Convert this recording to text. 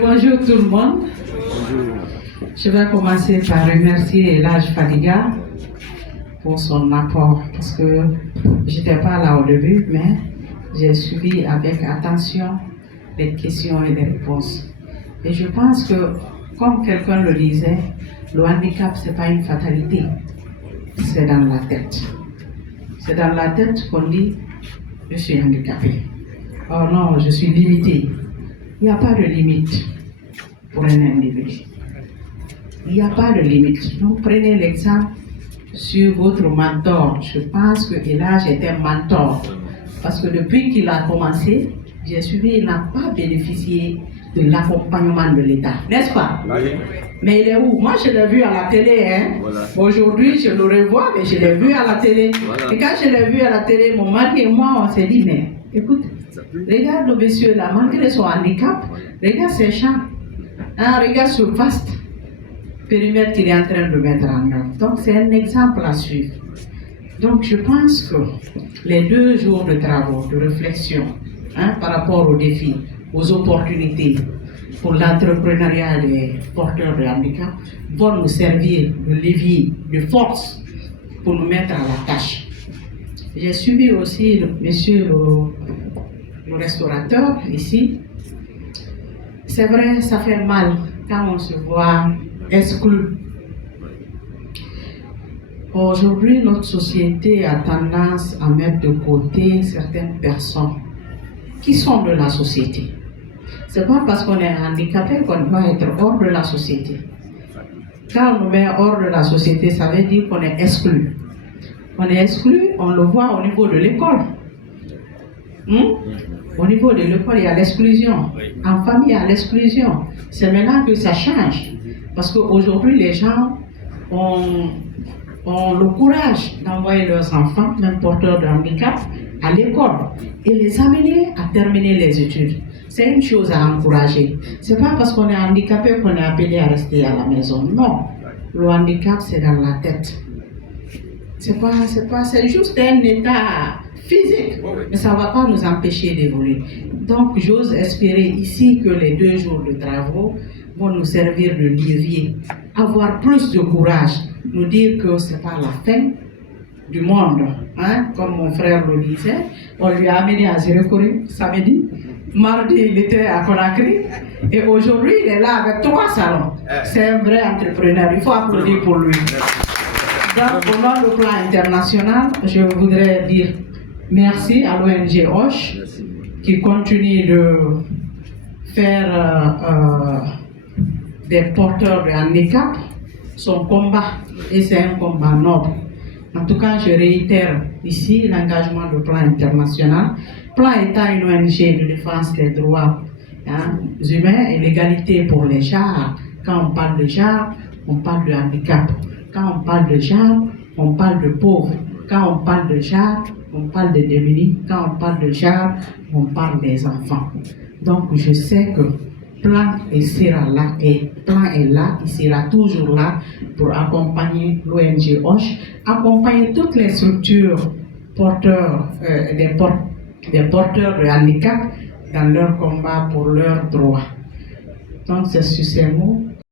Bonjour tout le monde. Je vais commencer par remercier Elhadj Fadiga pour son apport parce que je n'étais pas là au début, mais j'ai suivi avec attention les questions et les réponses. Et je pense que, comme quelqu'un le disait, le handicap, ce n'est pas une fatalité, c'est dans la tête. C'est dans la tête qu'on dit « je suis handicapé ». Oh non, je suis limité. Il n'y a pas de limite pour un individu. Il n'y a pas de limite. Donc prenez l'exemple sur votre mentor. Je pense que Elhadj est un mentor. Parce que depuis qu'il a commencé, j'ai suivi, il n'a pas bénéficié de l'accompagnement de l'État. N'est-ce pas? Oui. Mais il est où? Moi, je l'ai vu à la télé. Hein? Voilà. Aujourd'hui, je le revois, mais je l'ai vu à la télé. Voilà. Et quand je l'ai vu à la télé, mon mari et moi, on s'est dit, mais écoute, regarde le monsieur là, malgré son handicap, regarde ses champs. Hein, regarde ce vaste périmètre qu'il est en train de mettre en œuvre. Donc, c'est un exemple à suivre. Donc, je pense que les 2 jours de travaux, de réflexion, par rapport aux défis, aux opportunités pour l'entrepreneuriat des porteurs de handicap, vont nous servir de levier, de force pour nous mettre à la tâche. J'ai suivi aussi monsieur le restaurateur ici. C'est vrai, ça fait mal quand on se voit exclu. Aujourd'hui, notre société a tendance à mettre de côté certaines personnes qui sont de la société. C'est pas parce qu'on est handicapé qu'on doit être hors de la société. Quand on nous met hors de la société, ça veut dire qu'on est exclu. On est exclu, on le voit au niveau de l'école. Au niveau de l'école, il y a l'exclusion. En famille, il y a l'exclusion. C'est maintenant que ça change. Parce qu'aujourd'hui, les gens ont le courage d'envoyer leurs enfants, même porteurs de handicap, à l'école et les amener à terminer les études. C'est une chose à encourager. Ce n'est pas parce qu'on est handicapé qu'on est appelé à rester à la maison. Non. Le handicap, c'est dans la tête. C'est juste un état physique, mais ça ne va pas nous empêcher d'évoluer. Donc, j'ose espérer ici que les 2 jours de travaux vont nous servir de levier, avoir plus de courage, nous dire que ce n'est pas la fin du monde. Comme mon frère le disait, on lui a amené à Zérekori samedi, mardi il était à Conakry, et aujourd'hui il est là avec 3 salons. C'est un vrai entrepreneur, il faut applaudir pour lui. Donc, pendant le plan international, je voudrais dire merci à l'ONG Hoche qui continue de faire des porteurs de handicap son combat, et c'est un combat noble. En tout cas, je réitère ici l'engagement du plan international. Plan étant une ONG de défense des droits humains et l'égalité pour les genres. Quand on parle de genre, on parle de handicap. Quand on parle de genre, on parle de pauvres. Quand on parle de genre, on parle de démunis. Quand on parle de genre, on parle des enfants. Donc, je sais que Plan sera là, et Plan est là, il sera toujours là pour accompagner l'ONG Hoche, accompagner toutes les structures porteurs, des porteurs de handicap dans leur combat pour leurs droits. Donc, c'est sur ces mots